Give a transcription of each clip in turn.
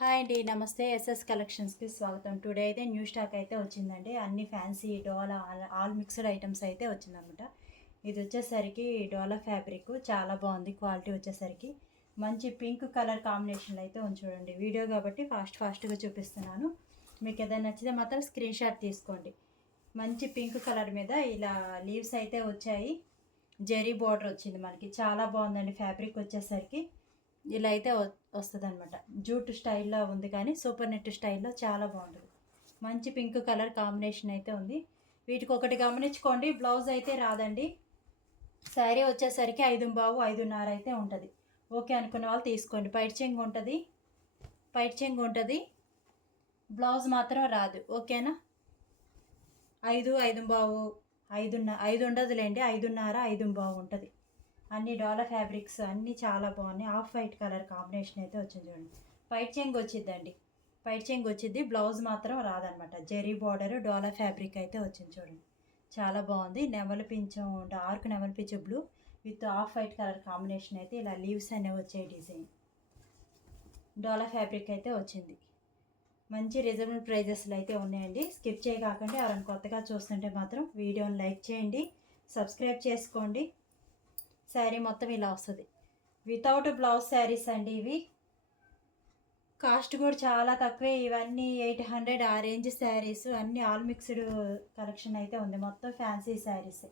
Hi అండి, నమస్తే. SS కలెక్షన్స్కి స్వాగతం. టుడే అయితే న్యూ స్టాక్ అయితే వచ్చిందండి. అన్ని ఫ్యాన్సీ డోలా ఆల్ మిక్స్డ్ ఐటమ్స్ అయితే వచ్చిందనమాట. ఇది వచ్చేసరికి డోలా ఫ్యాబ్రిక్ చాలా బాగుంది. క్వాలిటీ వచ్చేసరికి మంచి పింక్ కలర్ కాంబినేషన్లో అయితే ఉంది. చూడండి వీడియో కాబట్టి ఫాస్ట్గా చూపిస్తున్నాను. మీకు ఏదైనా నచ్చితే మాత్రం స్క్రీన్ షాట్ తీసుకోండి. మంచి పింక్ కలర్ మీద ఇలా లీవ్స్ అయితే వచ్చాయి. జెరీ బార్డర్ వచ్చింది మనకి. చాలా బాగుందండి ఫ్యాబ్రిక్ వచ్చేసరికి. ఇలా అయితే వస్తుంది అనమాట. జూట్ స్టైల్లో ఉంది కానీ సూపర్ నెట్ స్టైల్లో చాలా బాగుంటుంది. మంచి పింక్ కలర్ కాంబినేషన్ అయితే ఉంది. వీటికి ఒకటి గమనించుకోండి, బ్లౌజ్ అయితే రాదండి. శారీ వచ్చేసరికి 5 5.5 అయితే ఉంటుంది. ఓకే అనుకున్న వాళ్ళు తీసుకోండి. పైట్ చెంగు ఉంటుంది. బ్లౌజ్ మాత్రం రాదు. ఓకేనా? 5 5 ఉండదులేండి. 5.5 5.5 ఉంటుంది. అన్ని డాలర్ ఫ్యాబ్రిక్స్ అన్నీ చాలా బాగున్నాయి. ఆఫ్ వైట్ కలర్ కాంబినేషన్ అయితే వచ్చింది. చూడండి పైట్ చెంగు వచ్చిద్దండి. పైట్ చెంగు వచ్చింది. బ్లౌజ్ మాత్రం రాదనమాట. జెరీ బార్డర్ డాలర్ ఫ్యాబ్రిక్ అయితే వచ్చింది. చూడండి చాలా బాగుంది. నెమలి పింఛం, డార్క్ నెమలి పింఛం blue with off white colour combination అయితే ఇలా లీవ్స్ అనేవి వచ్చే డిజైన్ డాలర్ ఫ్యాబ్రిక్ అయితే వచ్చింది. మంచి రీజనబుల్ ప్రైజెస్లో అయితే ఉన్నాయండి. స్కిప్ చేయకాకండి. ఎవరైనా కొత్తగా చూస్తుంటే మాత్రం వీడియోని లైక్ చేయండి, సబ్స్క్రైబ్ చేసుకోండి. శారీ మొత్తం ఇలా వస్తుంది. వితౌట్ బ్లౌజ్ శారీస్ అండి ఇవి. కాస్ట్ కూడా చాలా తక్కువే. ఇవన్నీ 800 ఆ రేంజ్ శారీస్. అన్నీ ఆల్ మిక్స్డ్ కలెక్షన్ అయితే ఉంది. మొత్తం ఫ్యాన్సీ శారీస్.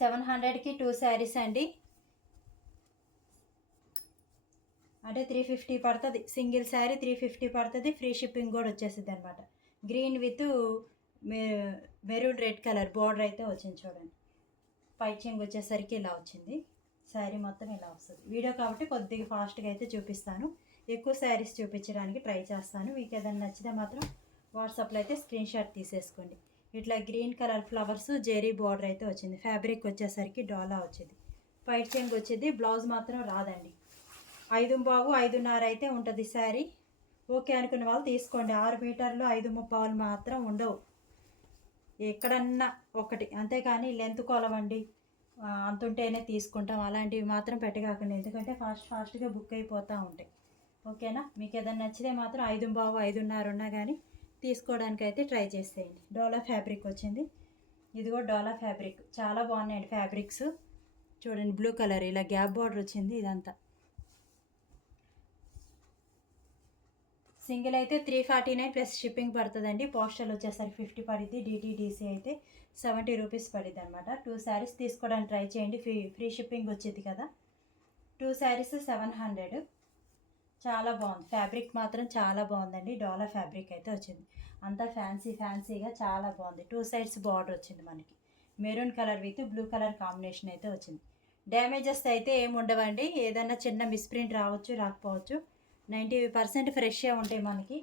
700కి 2 శారీస్ అండి. అంటే 350 పడుతుంది. సింగిల్ శారీ 350 పడుతుంది. ఫ్రీ షిప్పింగ్ కూడా వచ్చేసింది అనమాట. Green with maroon red colour border అయితే వచ్చింది. చూడండి పైచింగ్ వచ్చేసరికి ఇలా వచ్చింది. శారీ మొత్తం ఇలా వస్తుంది. వీడియో కాబట్టి కొద్దిగా ఫాస్ట్గా అయితే చూపిస్తాను. ఎక్కువ శారీస్ చూపించడానికి ట్రై చేస్తాను. మీకు ఏదైనా నచ్చితే మాత్రం వాట్సాప్లో అయితే స్క్రీన్ షాట్ తీసేసుకోండి. ఇట్లా green colour flowers zari border అయితే వచ్చింది. ఫ్యాబ్రిక్ వచ్చేసరికి డోలా వచ్చింది. పైట్ చెంగు వచ్చింది. బ్లౌజ్ మాత్రం రాదండి. 5 5.5 అయితే ఉంటుంది శారీ. ఓకే అనుకున్న వాళ్ళు తీసుకోండి. 6 మీటర్లు 5.35 మాత్రం ఉండవు. ఎక్కడన్నా ఒకటి, అంతేకాని లెంత్ కొలవండి అంతుంటేనే తీసుకుంటాం అలాంటివి మాత్రం పెట్టగాకండి. ఎందుకంటే ఫాస్ట్గా బుక్ అయిపోతూ ఉంటాయి. ఓకేనా? మీకు ఏదైనా నచ్చితే మాత్రం 5 5.5 ఉన్నా కానీ తీసుకోవడానికి అయితే ట్రై చేసేయండి. డోలా ఫ్యాబ్రిక్ వచ్చింది. ఇది కూడా డోలా ఫ్యాబ్రిక్. చాలా బాగున్నాయండి ఫ్యాబ్రిక్స్. చూడండి బ్లూ కలర్ ఇలా గ్యాప్ బార్డర్ వచ్చింది. ఇదంతా సింగిల్ అయితే 349 ప్లస్ షిప్పింగ్ పడుతుందండి. పోస్టల్ వచ్చేసరికి 50 పడుద్ది. డిటీడీసీ అయితే 70 రూపీస్ పడుద్ది అనమాట. 2 శారీస్ తీసుకోవడానికి ట్రై చేయండి. ఫ్రీ షిప్పింగ్ వచ్చేది కదా. 2 శారీస్ 700. చాలా బాగుంది. ఫ్యాబ్రిక్ మాత్రం చాలా బాగుందండి. డోలా ఫ్యాబ్రిక్ అయితే వచ్చింది. అంతా ఫ్యాన్సీగా చాలా బాగుంది. 2 సైడ్స్ బార్డర్ వచ్చింది మనకి. Maroon colour with blue colour combination అయితే వచ్చింది. డ్యామేజెస్ అయితే ఏమి ఉండవండి. ఏదైనా చిన్న మిస్ప్రింట్ రావచ్చు, రాకపోవచ్చు. 90% ఫ్రెష్గా ఉంటాయి మనకి.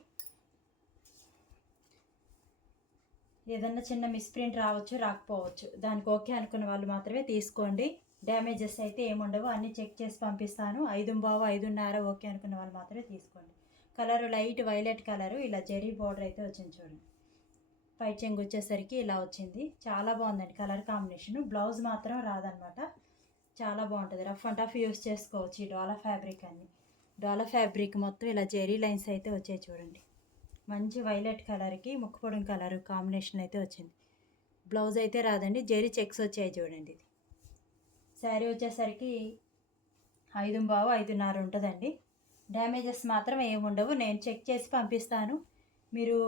ఏదన్నా చిన్న మిస్ప్రింట్ రావచ్చు, రాకపోవచ్చు. దానికి ఓకే అనుకున్న వాళ్ళు మాత్రమే తీసుకోండి. డ్యామేజెస్ అయితే ఏముండవు. అన్నీ చెక్ చేసి పంపిస్తాను. 5 5.5 ఓకే అనుకున్న వాళ్ళు మాత్రమే తీసుకోండి. కలరు లైట్ వైలెట్ కలరు ఇలా జెరీ బార్డర్ అయితే వచ్చింది. చూడండి పై చెంగు వచ్చేసరికి ఇలా వచ్చింది. చాలా బాగుందండి కలర్ కాంబినేషన్. బ్లౌజ్ మాత్రం రాదనమాట. చాలా బాగుంటుంది. రఫ్ అండ్ టఫ్ యూస్ చేసుకోవచ్చు. ఈ డోలా ఫ్యాబ్రిక్ అన్ని డోలా ఫ్యాబ్రిక్ మొత్తం ఇలా జెరీ లైన్స్ అయితే వచ్చాయి. చూడండి మంచి వైలెట్ కలర్కి ముక్కపొడం కలర్ కాంబినేషన్ అయితే వచ్చింది. బ్లౌజ్ అయితే రాదండి. జెరీ చెక్స్ వచ్చాయి. చూడండి ఇది శారీ వచ్చేసరికి 5 5.5 ఉంటుందండి. డ్యామేజెస్ మాత్రం ఏమి ఉండవు. నేను చెక్ చేసి పంపిస్తాను. మీరు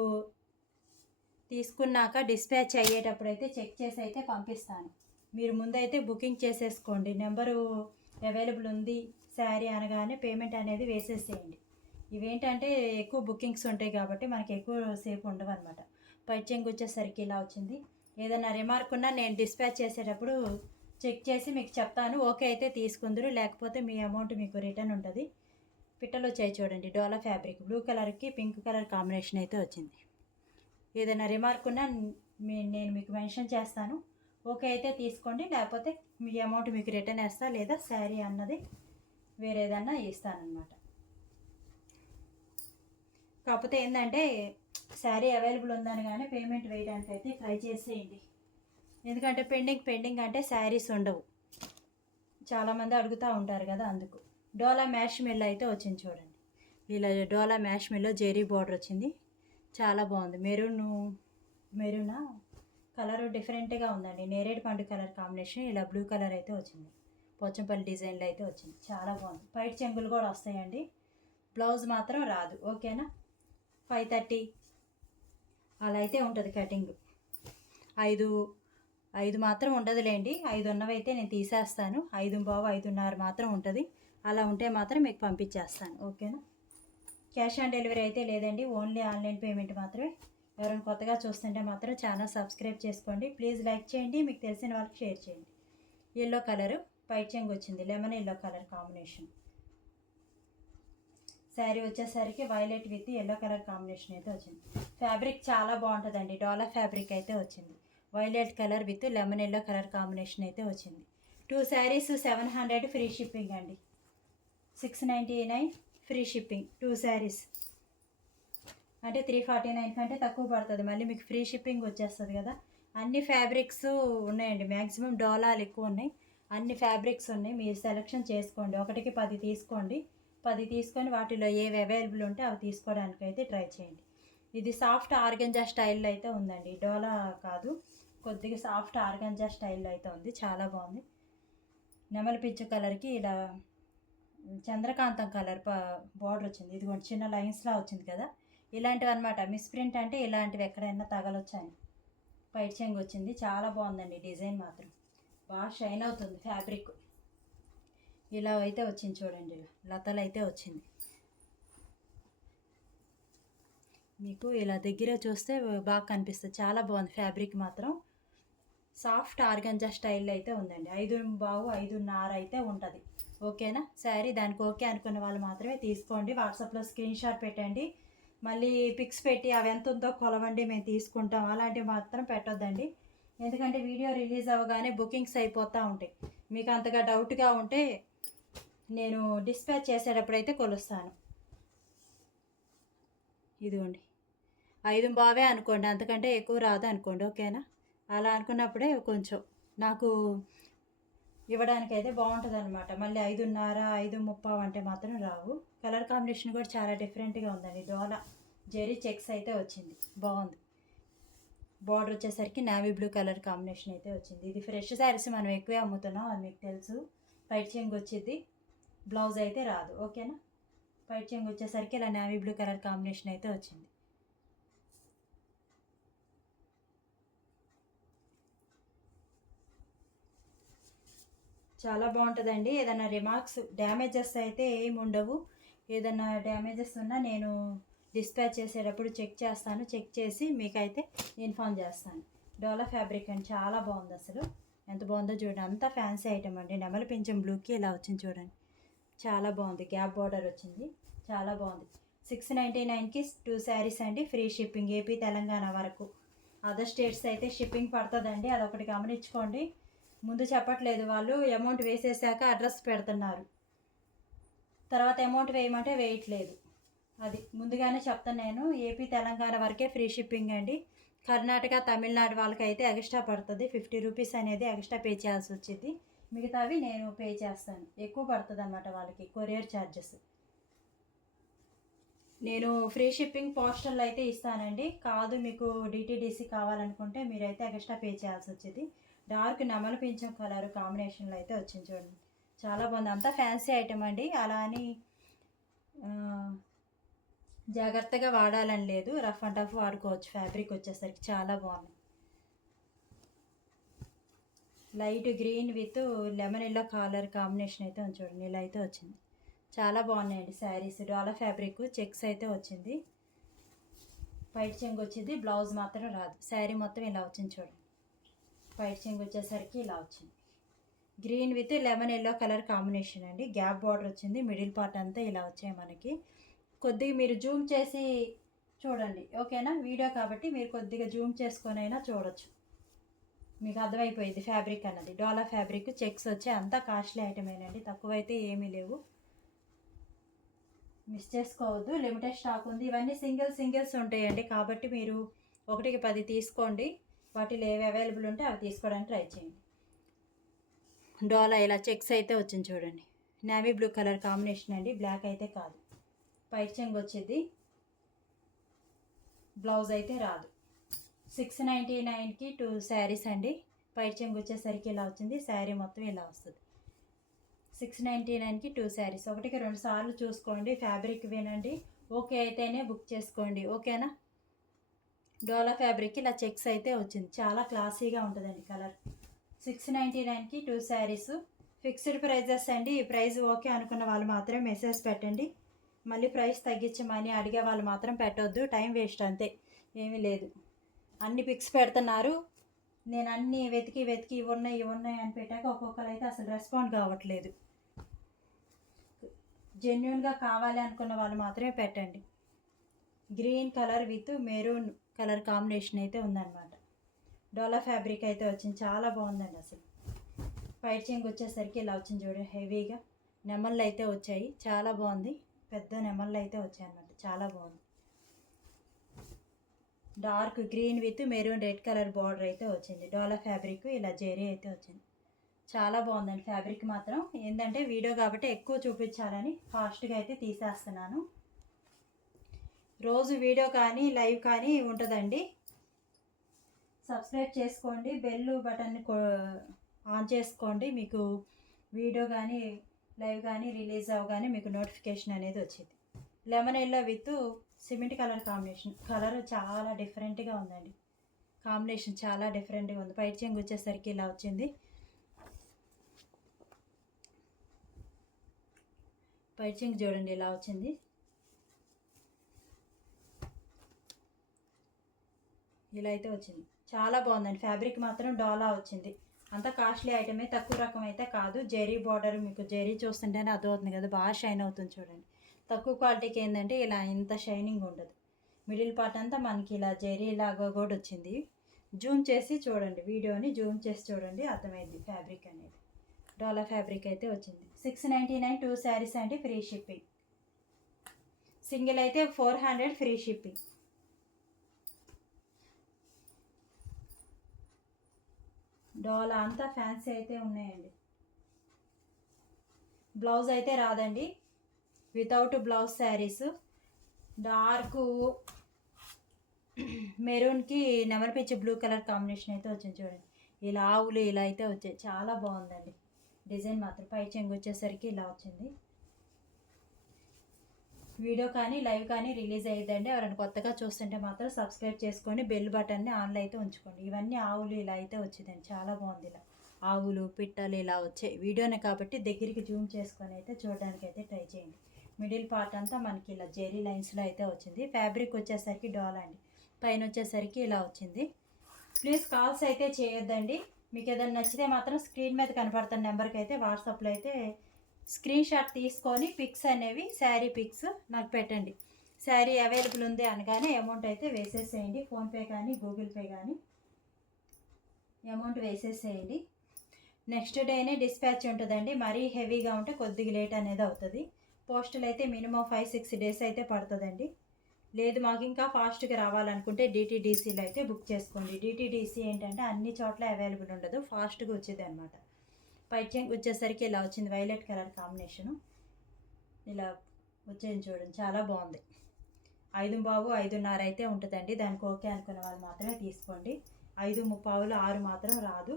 తీసుకున్నాక డిస్పాచ్ అయ్యేటప్పుడు అయితే చెక్ చేసి అయితే పంపిస్తాను. మీరు ముందైతే బుకింగ్ చేసేసుకోండి. నెంబరు అవైలబుల్ ఉంది శారీ అనగానే పేమెంట్ అనేది వేసేసేయండి. ఇవేంటంటే ఎక్కువ బుకింగ్స్ ఉంటాయి కాబట్టి మనకి ఎక్కువ సేపు ఉండవు అనమాట. పైట్ చెంగు వచ్చేసరికి ఇలా వచ్చింది. ఏదైనా రిమార్క్ ఉన్నా నేను డిస్పాచ్ చేసేటప్పుడు చెక్ చేసి మీకు చెప్తాను. ఓకే అయితే తీసుకుందరు, లేకపోతే మీ అమౌంట్ మీకు రిటర్న్ ఉంటుంది. పిట్టలు వచ్చాయి. చూడండి డోలా ఫ్యాబ్రిక్ బ్లూ కలర్కి పింక్ కలర్ కాంబినేషన్ అయితే వచ్చింది. ఏదైనా రిమార్క్ ఉన్నా నేను మీకు మెన్షన్ చేస్తాను. ఓకే అయితే తీసుకోండి, లేకపోతే మీ అమౌంట్ మీకు రిటర్న్ వేస్తా, లేదా శారీ అన్నది వేరేదన్నా ఇస్తానన్నమాట. కాకపోతే ఏంటంటే శారీ అవైలబుల్ ఉందని కానీ పేమెంట్ వేయడానికి అయితే ట్రై చేసేయండి. ఎందుకంటే పెండింగ్ అంటే శారీస్ ఉండవు. చాలామంది అడుగుతూ ఉంటారు కదా, అందుకు. డోలా మ్యాష్ మెల్ అయితే వచ్చింది. చూడండి ఇలా డోలా మ్యాష్ మిల్లో జెరీ బార్డర్ వచ్చింది, చాలా బాగుంది. మెరూనా కలర్ డిఫరెంట్గా ఉందండి, నేరేడు పండు కలర్ కాంబినేషన్. ఇలా బ్లూ కలర్ అయితే వచ్చింది, పోచంపల్లి డిజైన్లో అయితే వచ్చింది, చాలా బాగుంది. పైట్ చెంగులు కూడా వస్తాయండి, బ్లౌజ్ మాత్రం రాదు. ఓకేనా, 5:30 అలా అయితే ఉంటుంది కటింగ్. 5 మాత్రం ఉండదులేండి, 5 ఉన్నవైతే నేను తీసేస్తాను. 5:15, 5:30 మాత్రం ఉంటుంది. అలా ఉంటే మాత్రం మీకు పంపించేస్తాను. ఓకేనా, క్యాష్ ఆన్ డెలివరీ అయితే లేదండి, ఓన్లీ ఆన్లైన్ పేమెంట్ మాత్రమే. ఎవరైనా కొత్తగా చూస్తుంటే మాత్రం ఛానల్ సబ్స్క్రైబ్ చేసుకోండి, ప్లీజ్ లైక్ చేయండి, మీకు తెలిసిన వాళ్ళకి షేర్ చేయండి. ఎల్లో కలరు పైట్ చెంగు వచ్చింది, lemon yellow colour combination. Saree వచ్చేసరికి violet with yellow colour combination అయితే వచ్చింది. ఫ్యాబ్రిక్ చాలా బాగుంటుందండి, డోలా ఫ్యాబ్రిక్ అయితే వచ్చింది. Violet colour with lemon yellow colour combination అయితే వచ్చింది. 2 శారీస్ 700 ఫ్రీ షిప్పింగ్ అండి, 699 ఫ్రీ షిప్పింగ్. 2 శారీస్ అంటే 349 కంటే తక్కువ పడుతుంది, మళ్ళీ మీకు ఫ్రీ షిప్పింగ్ వచ్చేస్తుంది కదా. అన్ని ఫ్యాబ్రిక్స్ ఉన్నాయండి, మ్యాక్సిమం డోలాలు ఎక్కువ ఉన్నాయి, అన్ని ఫ్యాబ్రిక్స్ ఉన్నాయి. మీరు సెలెక్షన్ చేసుకోండి, 1కి 10 తీసుకోండి. 10 తీసుకొని వాటిలో ఏవి అవైలబుల్ ఉంటే అవి తీసుకోవడానికి అయితే ట్రై చేయండి. ఇది సాఫ్ట్ ఆర్గంజా స్టైల్లో అయితే ఉందండి, డోలా కాదు, కొద్దిగా సాఫ్ట్ ఆర్గంజా స్టైల్లో అయితే ఉంది, చాలా బాగుంది. నెమలి పిచ్చు కలర్కి ఇలా చంద్రకాంతం కలర్ బార్డర్ వచ్చింది, ఇదిగోండి చిన్న లైన్స్లా వచ్చింది కదా, ఇలాంటివి అనమాట. మిస్ప్రింట్ అంటే ఇలాంటివి ఎక్కడైనా తగలొచ్చాయి. పైట్ చెంగు వచ్చింది, చాలా బాగుందండి, డిజైన్ మాత్రం బాగా షైన్ అవుతుంది ఫ్యాబ్రిక్. ఇలా అయితే వచ్చింది చూడండి, ఇలా లతలు అయితే వచ్చింది. మీకు ఇలా దగ్గర చూస్తే బాగా కనిపిస్తుంది, చాలా బాగుంది ఫ్యాబ్రిక్ మాత్రం. సాఫ్ట్ ఆర్గంజా స్టైల్లో అయితే ఉందండి. 5:15, 5:30 అయితే ఉంటుంది. ఓకేనా, శారీ దానికి ఓకే అనుకున్న వాళ్ళు మాత్రమే తీసుకోండి. వాట్సాప్లో స్క్రీన్ షాట్ పెట్టండి, మళ్ళీ పిక్స్ పెట్టి అవి ఎంత ఉందో కొలవండి మేము తీసుకుంటాం అలాంటివి మాత్రం పెట్టొద్దండి. ఎందుకంటే వీడియో రిలీజ్ అవ్వగానే బుకింగ్స్ అయిపోతూ ఉంటాయి. మీకు అంతగా డౌట్గా ఉంటే నేను డిస్పాచ్ చేసేటప్పుడు అయితే కొలుస్తాను. ఇదిగోండి 5:15 అనుకోండి, అంతకంటే ఎక్కువ రాదు అనుకోండి. ఓకేనా, అలా అనుకున్నప్పుడే కొంచెం నాకు ఇవ్వడానికి అయితే బాగుంటుంది అనమాట. మళ్ళీ 5:30, 5:30 అంటే మాత్రం రావు. కలర్ కాంబినేషన్ కూడా చాలా డిఫరెంట్గా ఉందండి, డోలా జెరీ చెక్స్ అయితే వచ్చింది, బాగుంది. బార్డర్ వచ్చేసరికి నావీ బ్లూ కలర్ కాంబినేషన్ అయితే వచ్చింది. ఇది ఫ్రెష్ శారీస్ మనం ఎక్కువే అమ్ముతున్నాం, అది మీకు తెలుసు. పైట్ చెంగు వచ్చింది, బ్లౌజ్ అయితే రాదు. ఓకేనా, పైట్ చెంగు వచ్చేసరికి ఇలా నావీ బ్లూ కలర్ కాంబినేషన్ అయితే వచ్చింది. చాలా బాగుంటుందండి. ఏదైనా రిమార్క్స్ డ్యామేజెస్ అయితే ఏమి ఉండవు, ఏదైనా డ్యామేజెస్ ఉన్నా నేను డిస్పాచ్ చేసేటప్పుడు చెక్ చేస్తాను, చెక్ చేసి మీకైతే ఇన్ఫామ్ చేస్తాను. డోలా ఫ్యాబ్రిక్ అండి, చాలా బాగుంది, అసలు ఎంత బాగుందో చూడండి. అంతా ఫ్యాన్సీ ఐటమ్ అండి, నెమలి పింఛం బ్లూకి ఇలా వచ్చింది చూడండి, చాలా బాగుంది. గ్యాప్ బార్డర్ వచ్చింది, చాలా బాగుంది. 699కి 2 శారీస్ అండి, ఫ్రీ షిప్పింగ్. ఏపీ తెలంగాణ వరకు, అదర్ స్టేట్స్ అయితే షిప్పింగ్ పడుతుందండి, అదొకటి గమనించుకోండి. ముందు చెప్పట్లేదు వాళ్ళు, అమౌంట్ వేసేసాక అడ్రస్ పెడుతున్నారు, తర్వాత అమౌంట్ వేయమంటే వేయట్లేదు. అది ముందుగానే చెప్తాను నేను. ఏపీ తెలంగాణ వరకే ఫ్రీ షిప్పింగ్ అండి. కర్ణాటక తమిళనాడు వాళ్ళకైతే ఎక్స్ట్రా పడుతుంది, 50 రూపీస్ అనేది ఎక్స్ట్రా పే చేయాల్సి వచ్చింది. మిగతావి నేను పే చేస్తాను, ఎక్కువ పడుతుంది అన్నమాట వాళ్ళకి కొరియర్ ఛార్జెస్. నేను ఫ్రీ షిప్పింగ్ పోస్టల్లో అయితే ఇస్తానండి, కాదు మీకు డిటీడీసీ కావాలనుకుంటే మీరైతే ఎక్స్ట్రా పే చేయాల్సి వచ్చేది. డార్క్ నెమలి పింఛం కలర్ కాంబినేషన్లో అయితే వచ్చింది చూడండి, చాలా బాగుంది. అంతా ఫ్యాన్సీ ఐటమ్ అండి, అలా అని జాగ్రత్తగా వాడాలని లేదు, రఫ్ అండ్ టఫ్ వాడుకోవచ్చు. ఫ్యాబ్రిక్ వచ్చేసరికి చాలా బాగుంది. Light green with lemon yellow colour combination అయితే ఉంది చూడండి, ఇలా అయితే వచ్చింది, చాలా బాగున్నాయండి శారీస్. డోలా ఫ్యాబ్రిక్ చెక్స్ అయితే వచ్చింది, పైట్ చెంగు వచ్చింది, బ్లౌజ్ మాత్రం రాదు. శారీ మొత్తం ఇలా వచ్చింది చూడండి, పైట్ చెంగు వచ్చేసరికి ఇలా వచ్చింది. Green with lemon yellow colour combination అండి, గ్యాప్ బార్డర్ వచ్చింది, మిడిల్ పార్ట్ అంతా ఇలా వచ్చాయి మనకి. కొద్దిగా మీరు జూమ్ చేసి చూడండి, ఓకేనా, వీడియో కాబట్టి మీరు కొద్దిగా జూమ్ చేసుకొని అయినా చూడొచ్చు, మీకు అర్థమైపోయింది ఫ్యాబ్రిక్ అన్నది. డోలా ఫ్యాబ్రిక్ చెక్స్ వచ్చి అంతా కాస్ట్లీ ఐటమేనండి, తక్కువైతే ఏమీ లేవు, మిస్ చేసుకోవద్దు. లిమిటెడ్ స్టాక్ ఉంది, ఇవన్నీ సింగిల్స్ ఉంటాయండి, కాబట్టి మీరు 1కి 10 తీసుకోండి, వాటిలో ఏవి అవైలబుల్ ఉంటే అవి తీసుకోవడానికి ట్రై చేయండి. డోలా ఇలా చెక్స్ అయితే వచ్చింది చూడండి, నేవీ బ్లూ కలర్ కాంబినేషన్ అండి, బ్లాక్ అయితే కాదు. పైట్ చెంగు వచ్చేది. బ్లౌజ్ అయితే రాదు. 699కి 2 శారీస్ అండి. పైట్ చెంగు వచ్చేసరికి ఇలా వచ్చింది. శారీ మొత్తం ఇలా వస్తుంది. 699కి 2 శారీస్. ఒకటికి 2 సార్లు చూసుకోండి, ఫ్యాబ్రిక్ వినండి, ఓకే అయితేనే బుక్ చేసుకోండి, ఓకేనా. డోలా ఫ్యాబ్రిక్ ఇలా చెక్స్ అయితే వచ్చింది. చాలా క్లాసీగా ఉంటుందండి కలర్. 699కి 2 శారీస్. ఫిక్స్డ్ ప్రైజెస్ అండి. ఈ ప్రైస్ ఓకే అనుకున్న వాళ్ళు మాత్రమే మెసేజ్ పెట్టండి. మళ్ళీ ప్రైస్ తగ్గించమని అడిగే వాళ్ళు మాత్రం పెట్టొద్దు, టైం వేస్ట్ అంతే, ఏమీ లేదు. అన్ని పిక్స్ పెడుతున్నారు, నేను అన్నీ వెతికి ఇవి ఉన్నాయి అని పెట్టాక ఒక్కొక్కరు అయితే అసలు రెస్పాండ్ కావట్లేదు. జెన్యున్గా కావాలి అనుకున్న వాళ్ళు మాత్రమే పెట్టండి. Green colour with maroon colour combination అయితే ఉందన్నమాట. డోలా ఫ్యాబ్రిక్ అయితే వచ్చింది, చాలా బాగుందండి అసలు. పైట్ చెంగు వచ్చేసరికి ఇలా వచ్చింది చూడండి, హెవీగా నెమళ్ళు అయితే వచ్చాయి, చాలా బాగుంది. పెద్ద నెమళ్ళు అయితే వచ్చాయి అన్నమాట, చాలా బాగుంది. Dark green with maroon red colour border అయితే వచ్చింది. డోలా ఫ్యాబ్రిక్ ఇలా జెరీ అయితే వచ్చింది, చాలా బాగుందండి. ఫ్యాబ్రిక్ మాత్రం ఏంటంటే వీడియో కాబట్టి ఎక్కువ చూపించాలని ఫాస్ట్గా అయితే తీసేస్తున్నాను. రోజు వీడియో కానీ లైవ్ కానీ ఉంటుందండి. సబ్స్క్రైబ్ చేసుకోండి, బెల్ బటన్ని ఆన్ చేసుకోండి, మీకు వీడియో కానీ లైవ్ కానీ రిలీజ్ అవ్వగానే మీకు నోటిఫికేషన్ అనేది వచ్చింది. Lemon yellow with cement colour combination. Colour చాలా డిఫరెంట్గా ఉందండి, కాంబినేషన్ చాలా డిఫరెంట్గా ఉంది. పైట్ చెంగు వచ్చేసరికి ఇలా వచ్చింది. పైట్ చెంగు చూడండి ఇలా వచ్చింది. ఇలా అయితే వచ్చింది, చాలా బాగుందండి. ఫ్యాబ్రిక్ మాత్రం డోలా వచ్చింది. అంత కాస్ట్లీ ఐటమే, తక్కువ రకం అయితే కాదు. జెరీ బార్డర్, మీకు జెరీ చూస్తుంటేనే అర్థమవుతుంది కదా, బాగా షైన్ అవుతుంది చూడండి. తక్కువ క్వాలిటీకి ఏంటంటే ఇలా ఇంత షైనింగ్ ఉండదు. మిడిల్ పార్ట్ అంతా మనకి ఇలా జెరీ లాగా కూడా వచ్చింది. జూమ్ చేసి చూడండి, వీడియోని జూమ్ చేసి చూడండి, అర్థమైంది ఫ్యాబ్రిక్ అనేది. డోలా ఫ్యాబ్రిక్ అయితే వచ్చింది. 699 2 శారీస్ అంటే ఫ్రీ షిప్పింగ్. సింగిల్ అయితే 400 ఫ్రీ షిప్పింగ్. డోలా అంతా ఫ్యాన్సీ అయితే ఉన్నాయండి. బ్లౌజ్ అయితే రాదండి, వితౌట్ బ్లౌజ్ శారీస్. డార్క్ మెరూన్కి నెమలిపిచ్చి బ్లూ కలర్ కాంబినేషన్ అయితే వచ్చింది చూడండి. ఇలా ఆవులు ఇలా అయితే వచ్చాయి, చాలా బాగుందండి డిజైన్ మాత్రం. పై చెంగు వచ్చేసరికి ఇలా వచ్చింది. వీడియో కానీ లైవ్ కానీ రిలీజ్ అయ్యిందండి. ఎవరైనా కొత్తగా చూస్తుంటే మాత్రం సబ్స్క్రైబ్ చేసుకొని బెల్ బటన్ని ఆన్లో అయితే ఉంచుకోండి. ఇవన్నీ ఆవులు ఇలా అయితే వచ్చిందండి, చాలా బాగుంది. ఇలా ఆవులు పిట్టలు ఇలా వచ్చాయి. వీడియోనే కాబట్టి దగ్గరికి జూమ్ చేసుకొని అయితే చూడడానికి అయితే ట్రై చేయండి. మిడిల్ పార్ట్ అంతా మనకి ఇలా జెరీ లైన్స్లో అయితే వచ్చింది. ఫ్యాబ్రిక్ వచ్చేసరికి డోలా అండి. పైన వచ్చేసరికి ఇలా వచ్చింది. ప్లీజ్ కాల్స్ అయితే చేయొద్దండి. మీకు ఏదైనా నచ్చితే మాత్రం స్క్రీన్ మీద కనపడుతున్న నెంబర్కి అయితే వాట్సాప్లో అయితే స్క్రీన్ షాట్ తీసుకొని పిక్స్ అనేవి, శారీ పిక్స్ నాకు పెట్టండి. శారీ అవైలబుల్ ఉంది అనగానే అమౌంట్ అయితే వేసేసేయండి. ఫోన్పే కానీ గూగుల్ పే కానీ అమౌంట్ వేసేసేయండి. నెక్స్ట్ డేనే డిస్పాచ్ ఉంటుందండి. మరీ హెవీగా ఉంటే కొద్దిగా లేట్ అనేది అవుతుంది. పోస్టులు అయితే మినిమం 5-6 డేస్ అయితే పడుతుందండి. లేదు మాకు ఇంకా ఫాస్ట్గా రావాలనుకుంటే డిటీడీసీలో అయితే బుక్ చేసుకోండి. డిటీడీసీ ఏంటంటే అన్ని చోట్ల అవైలబుల్ ఉండదు, ఫాస్ట్గా వచ్చేది అనమాట. పైట్ చెంగు వచ్చేసరికి ఇలా వచ్చింది, వైలెట్ కలర్ కాంబినేషను ఇలా వచ్చేది చూడండి, చాలా బాగుంది. 5 5:30 అయితే ఉంటుందండి. దానికి ఓకే అనుకున్న వాళ్ళు మాత్రమే తీసుకోండి. 5:35 6 మాత్రం రాదు.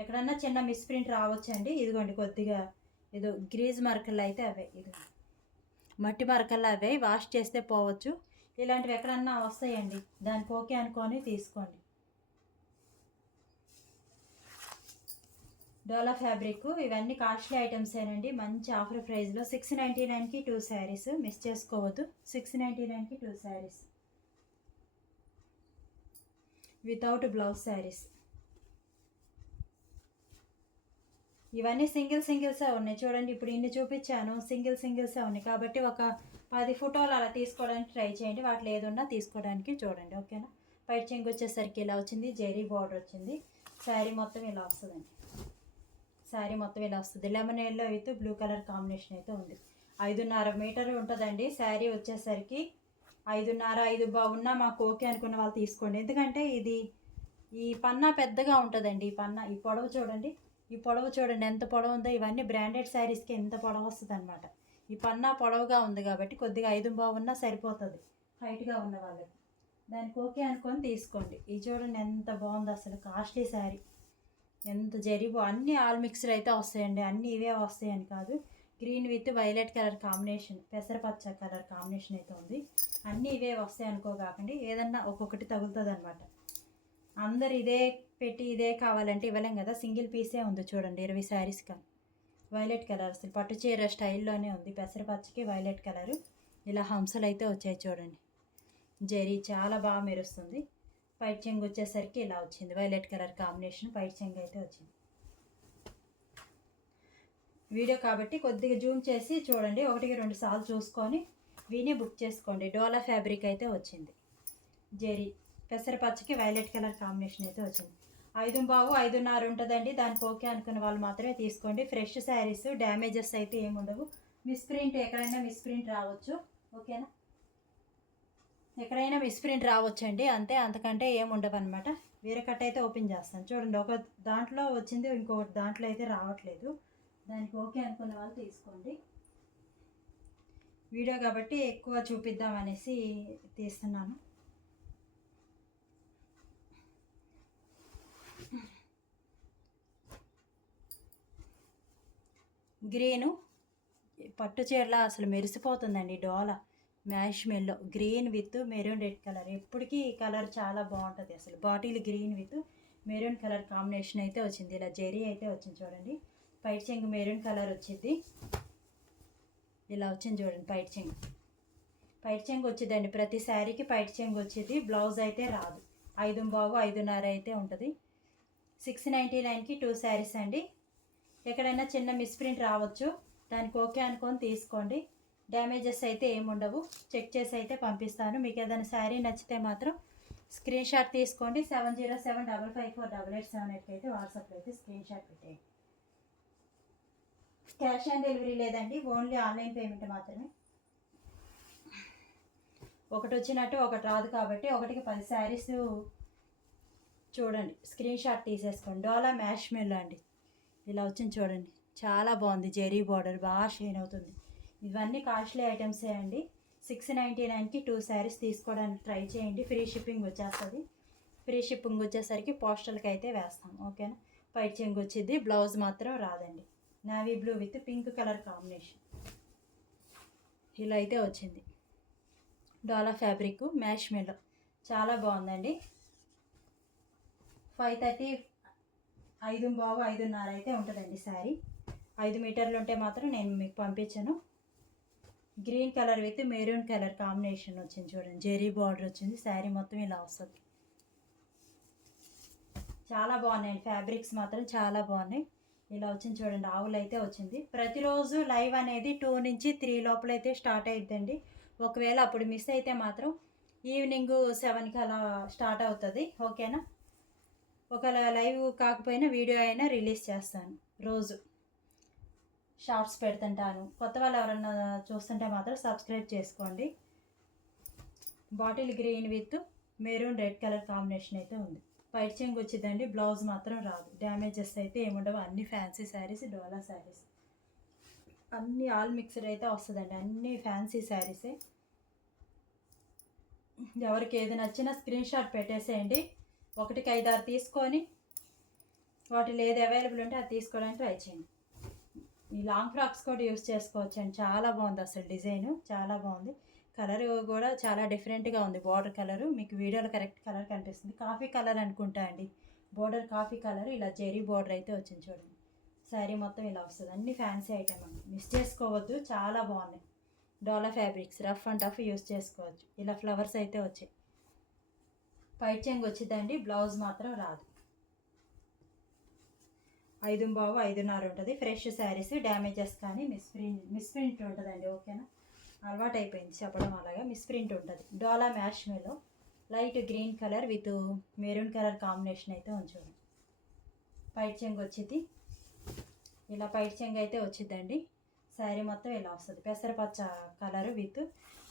ఎక్కడన్నా చిన్న మిస్ప్రింట్ రావచ్చండి. ఇదిగోండి కొద్దిగా ఏదో గ్రీజ్ మరకలు అయితే అవే, ఇది మట్టి మరకలు అవే, వాష్ చేస్తే పోవచ్చు. ఇలాంటివి ఎక్కడన్నా వస్తాయండి, దానికి ఓకే అనుకొని తీసుకోండి. డోలా ఫ్యాబ్రిక్ ఇవన్నీ కాస్ట్లీ ఐటమ్సేనండి. మంచి ఆఫర్ ప్రైస్లో 699కి 2 శారీస్, మిస్ చేసుకోవద్దు. 699కి 2 శారీస్ వితౌట్ బ్లౌజ్ శారీస్. ఇవన్నీ సింగిల్సే ఉన్నాయి చూడండి. ఇప్పుడు ఇన్ని చూపించాను, సింగిల్సే ఉన్నాయి కాబట్టి ఒక 10 ఫోటోలు అలా తీసుకోవడానికి ట్రై చేయండి. వాటిలో ఏదున్నా తీసుకోవడానికి చూడండి, ఓకేనా. పైట్ చెంగు వచ్చేసరికి ఇలా వచ్చింది, జెరీ బార్డర్ వచ్చింది. శారీ మొత్తం ఇలా వస్తుందండి. శారీ మొత్తం ఇలా వస్తుంది. Lemon yellow with blue colour combination అయితే ఉంది. 5.5 మీటర్ ఉంటుందండి శారీ వచ్చేసరికి. 5.5 5 ఉన్నా మాకు ఓకే అనుకున్న వాళ్ళు తీసుకోండి. ఎందుకంటే ఇది ఈ పన్నా పెద్దగా ఉంటుందండి. ఈ పన్నా, ఈ పొడవు చూడండి, ఎంత పొడవు ఉందో. ఇవన్నీ బ్రాండెడ్ శారీస్కి ఎంత పొడవు వస్తుంది అనమాట. ఈ పన్నా పొడవుగా ఉంది కాబట్టి కొద్దిగా 5 ఉన్నా సరిపోతుంది హైట్గా ఉన్న వాళ్ళకి. దానికి ఓకే అనుకొని తీసుకోండి. ఇది చూడండి ఎంత బాగుంది అసలు, కాస్ట్లీ శారీ. ఎంత జరీబో, అన్నీ ఆల్ మిక్స్డ్ అయితే వస్తాయండి, అన్నీ ఇవే వస్తాయని కాదు. Green with violet colour combination, పెసరపచ్చ కలర్ కాంబినేషన్ అయితే ఉంది. అన్నీ ఇవే వస్తాయి అనుకోకాకండి, ఏదన్నా ఒక్కొక్కటి తగులుతుంది అనమాట. అందరు ఇదే పెట్టి ఇదే కావాలంటే ఇవ్వలేం కదా, సింగిల్ పీసే ఉంది చూడండి 20 శారీస్ కానీ. వైలెట్ కలర్ అసలు పట్టు చీర స్టైల్లోనే ఉంది, పెసరపచ్చకి వైలెట్ కలరు. ఇలా హంసలు అయితే వచ్చాయి చూడండి, జరీ చాలా బాగా మెరుస్తుంది. పైట్ చెంగు వచ్చేసరికి ఇలా వచ్చింది, వైలెట్ కలర్ కాంబినేషన్ పైట్ చెంగు అయితే వచ్చింది. వీడియో కాబట్టి కొద్దిగా జూమ్ చేసి చూడండి, 1-2 సార్లు చూసుకొని వీని బుక్ చేసుకోండి. డోలా ఫ్యాబ్రిక్ అయితే వచ్చింది, జరీ పెసరపచ్చకి వైలెట్ కలర్ కాంబినేషన్ అయితే వచ్చింది. 5 5.5 ఉంటుందండి. దానికి ఓకే అనుకున్న వాళ్ళు మాత్రమే తీసుకోండి. ఫ్రెష్ శారీస్, డ్యామేజెస్ అయితే ఏముండవు. మిస్ప్రింట్ ఎక్కడైనా మిస్ప్రింట్ రావచ్చు, ఓకేనా, ఎక్కడైనా మిస్ప్రింట్ రావచ్చండి అంతే, అంతకంటే ఏముండవు అనమాట. వేరే కట్ అయితే ఓపెన్ చేస్తాను చూడండి, ఒక దాంట్లో వచ్చింది ఇంకొకటి దాంట్లో అయితే రావట్లేదు. దానికి ఓకే అనుకున్న వాళ్ళు తీసుకోండి. వీడియో కాబట్టి ఎక్కువ చూపిద్దామనేసి తీస్తున్నాను. గ్రీను పట్టు చీరలా అసలు మెరిసిపోతుందండి, డోలా మ్యాష్ మెల్లో green with maroon red colour. ఎప్పటికీ ఈ కలర్ చాలా బాగుంటుంది అసలు. Bottle green with maroon colour combination అయితే వచ్చింది. ఇలా జెరీ అయితే వచ్చింది చూడండి. పైట్ చెంగు మెరూన్ కలర్ వచ్చింది, ఇలా వచ్చింది చూడండి. పైట్ చెంగు వచ్చిందండి, ప్రతి శారీకి పైట్ చెంగు వచ్చింది. బ్లౌజ్ అయితే రాదు. 5 5.5 అయితే ఉంటుంది. 699కి 2 శారీస్ అండి. ఎక్కడైనా చిన్న మిస్ప్రింట్ రావచ్చు, దానికి ఓకే అనుకొని తీసుకోండి. డ్యామేజెస్ అయితే ఏముండవు, చెక్ చేసి అయితే పంపిస్తాను. మీకు ఏదైనా శారీ నచ్చితే మాత్రం స్క్రీన్ షాట్ తీసుకోండి. 7075548878 అయితే వాట్సాప్లో అయితే స్క్రీన్ షాట్ పెట్టేయండి. క్యాష్ ఆన్ డెలివరీ లేదండి, ఓన్లీ ఆన్లైన్ పేమెంట్ మాత్రమే. ఒకటి వచ్చినట్టు ఒకటి రాదు కాబట్టి 1కి 10 శారీస్ చూడండి, స్క్రీన్ షాట్ తీసేసుకోండి. డోలా మ్యాష్ మెల్లో అండి, ఇలా వచ్చింది చూడండి, చాలా బాగుంది. జెరీ బార్డర్ బాగా షైన్ అవుతుంది. ఇవన్నీ కాస్ట్లీ ఐటమ్సే అండి. 699కి 2 శారీస్ తీసుకోవడానికి ట్రై చేయండి. ఫ్రీ షిప్పింగ్ వచ్చేస్తుంది. ఫ్రీ షిప్పింగ్ వచ్చేసరికి పోస్టల్కి అయితే వేస్తాం, ఓకేనా. పైట్ చెంగు వచ్చింది, బ్లౌజ్ మాత్రం రాదండి. Navy blue with pink colour combination ఇలా అయితే వచ్చింది. డోలా ఫ్యాబ్రిక్ మ్యాష్ మెల్లో చాలా బాగుందండి. 530 5 5.5 అయితే ఉంటుందండి శారీ. 5 మీటర్లు ఉంటే మాత్రం నేను మీకు పంపించాను. Green colour with maroon colour combination వచ్చింది చూడండి, జెరీ బార్డర్ వచ్చింది. శారీ మొత్తం ఇలా వస్తుంది. చాలా బాగున్నాయండి, ఫ్యాబ్రిక్స్ మాత్రం చాలా బాగున్నాయి. ఇలా వచ్చింది చూడండి, ఆవులు అయితే వచ్చింది. ప్రతిరోజు లైవ్ అనేది 2 నుంచి 3 లోపల అయితే స్టార్ట్ అయిద్దండి. ఒకవేళ అప్పుడు మిస్ అయితే మాత్రం ఈవినింగ్ 7కి అలా స్టార్ట్ అవుతుంది, ఓకేనా. ఒకవేళ లైవ్ కాకపోయినా వీడియో అయినా రిలీజ్ చేస్తాను. రోజు షార్ట్స్ పెడుతుంటాను. కొత్త వాళ్ళు ఎవరన్నా చూస్తుంటే మాత్రం సబ్స్క్రైబ్ చేసుకోండి. Bottle green with maroon red colour combination అయితే ఉంది. పైట్ చెంగు వచ్చిందండి, బ్లౌజ్ మాత్రం రాదు. డ్యామేజెస్ అయితే ఏముండవు. అన్ని ఫ్యాన్సీ శారీస్, డోలా శారీస్, అన్నీ ఆల్ మిక్స్డ్ అయితే వస్తుందండి. అన్నీ ఫ్యాన్సీ శారీసే. ఎవరికి ఏది నచ్చినా స్క్రీన్ షాట్ పెట్టేసేయండి. 1కి 5-6 తీసుకొని వాటిలో ఏది అవైలబుల్ ఉంటే అది తీసుకోవడానికి ట్రై చేయండి. ఈ లాంగ్ ఫ్రాక్స్ కూడా యూస్ చేసుకోవచ్చు అండి, చాలా బాగుంది అసలు. డిజైన్ చాలా బాగుంది. కలర్ కూడా చాలా డిఫరెంట్గా ఉంది. బార్డర్ కలరు మీకు వీడియోలో కరెక్ట్ కలర్ కనిపిస్తుంది, కాఫీ కలర్ అనుకుంటా అండి. బార్డర్ కాఫీ కలర్, ఇలా జెరీ బార్డర్ అయితే వచ్చింది చూడండి. శారీ మొత్తం ఇలా వస్తుంది. అన్ని ఫ్యాన్సీ ఐటమ్ అండి, మిస్ చేసుకోవద్దు, చాలా బాగున్నాయి. Dola fabrics, rough and tough use చేసుకోవచ్చు. ఇలా ఫ్లవర్స్ అయితే వచ్చాయి. పైట్ చెంగు వచ్చిందండి, బ్లౌజ్ మాత్రం రాదు. 5 5.5 ఉంటుంది. ఫ్రెష్ శారీస్, డ్యామేజెస్ కానీ మిస్ప్రింట్ ఉంటుందండి, ఓకేనా. అలవాటు అయిపోయింది చెప్పడం అలాగా. మిస్ప్రింట్ ఉంటుంది. డోలా మ్యాష్ మెల్లో light green colour with maroon colour combination అయితే ఉంచండి. పైట్ చెంగు వచ్చింది, ఇలా పైట్ చెంగు అయితే వచ్చిందండి. శారీ మొత్తం ఇలా వస్తుంది. పెసరపచ్చ colour with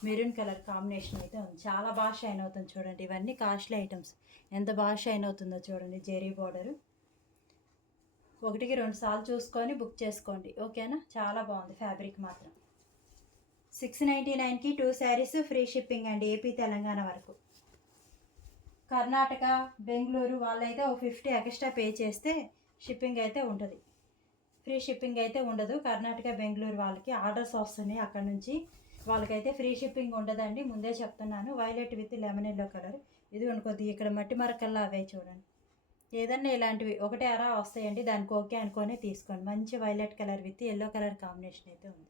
maroon colour combination అయితే ఉంది. చాలా బాగా షైన్ అవుతుంది చూడండి. ఇవన్నీ కాస్ట్లీ ఐటమ్స్, ఎంత బాగా షైన్ అవుతుందో చూడండి. జెరీ బార్డరు. 1కి 2 సార్లు చూసుకొని బుక్ చేసుకోండి, ఓకేనా. చాలా బాగుంది ఫ్యాబ్రిక్ మాత్రం. 699కి 2 శారీస్ ఫ్రీ షిప్పింగ్ అండి, ఏపీ తెలంగాణ వరకు. కర్ణాటక బెంగళూరు వాళ్ళైతే ఒక 50 ఎక్స్ట్రా పే చేస్తే షిప్పింగ్ అయితే ఉంటుంది. ఫ్రీ షిప్పింగ్ అయితే ఉండదు. కర్ణాటక బెంగళూరు వాళ్ళకి ఆర్డర్స్ వస్తున్నాయి అక్కడ నుంచి, వాళ్ళకైతే ఫ్రీ షిప్పింగ్ ఉండదండి, ముందే చెప్తున్నాను. Violet with lemon yellow colour, ఇది కొద్దిగా ఇక్కడ మట్టి మరకల్లా అవే చూడండి. ఏదన్నా ఇలాంటివి ఒకటే అరా వస్తాయండి, దానికి ఓకే అనుకొని తీసుకోండి. మంచి violet colour with yellow colour combination అయితే ఉంది.